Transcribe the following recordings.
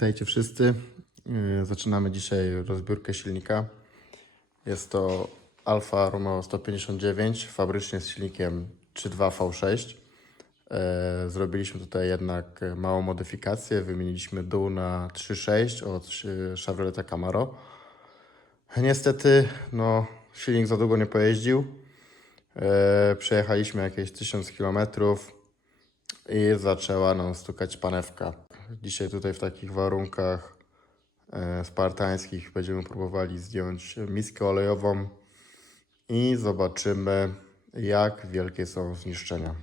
Witajcie wszyscy. Yy, Zaczynamy dzisiaj rozbiórkę silnika. Jest to Alfa Romeo 159, fabrycznie z silnikiem 3.2 V6. Yy, Zrobiliśmy tutaj jednak małą modyfikację. Wymieniliśmy dół na 3.6 od yy, Chevroleta Camaro. Niestety, no, silnik za długo nie pojeździł. Przejechaliśmy jakieś 1000 kilometrów i zaczęła nam stukać panewka. Dzisiaj tutaj w takich warunkach e, spartańskich będziemy próbowali zdjąć miskę olejową i zobaczymy jak wielkie są zniszczenia.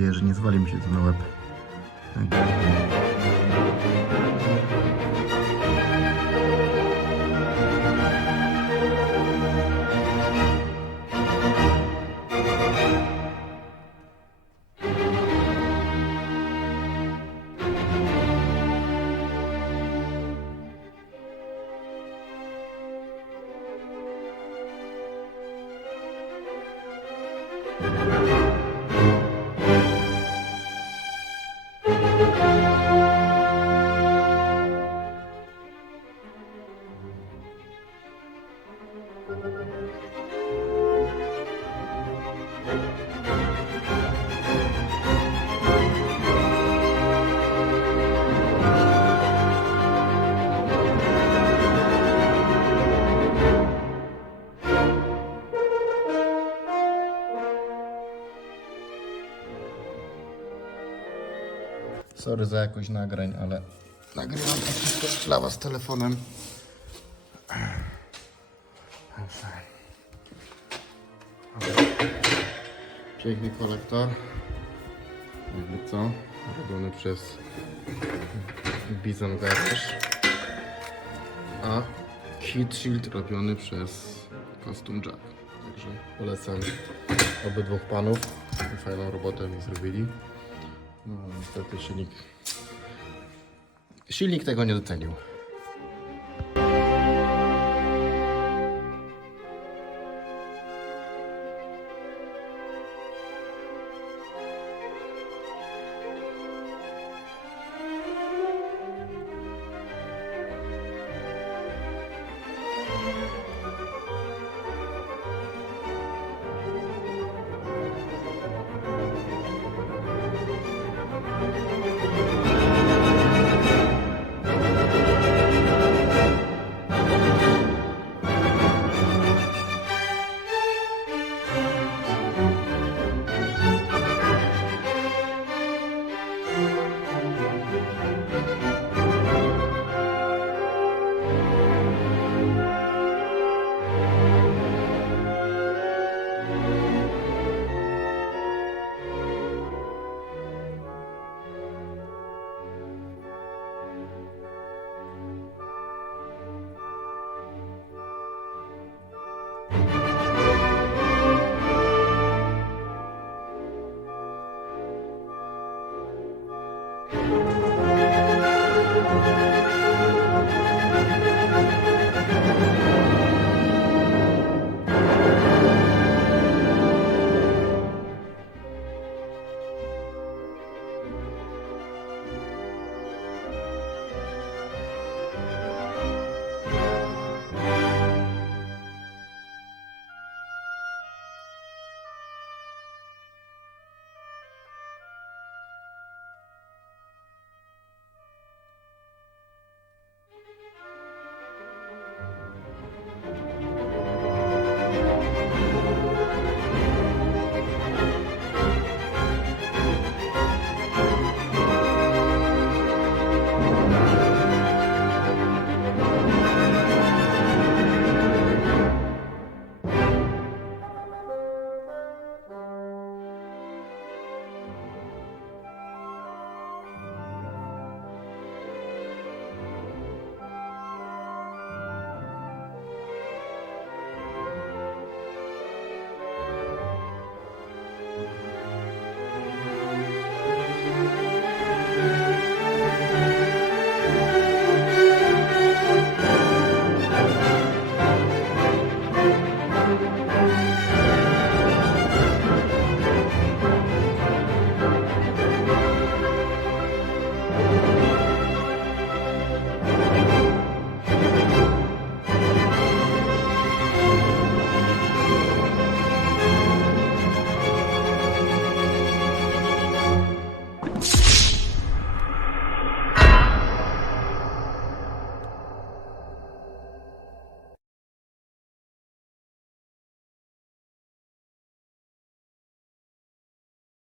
Nadzieję, że nie zwali mi się to na łeb. Sorry za jakość nagrań, ale nagrywam to wszystko dla was telefonem. Piękny kolektor. Jakby co? Robiony przez Bizon Garage. A Heat Shield robiony przez Custom Jack. Także polecam obydwóch panów. Fajną robotę mi zrobili. No niestety silnik... Silnik tego nie docenił.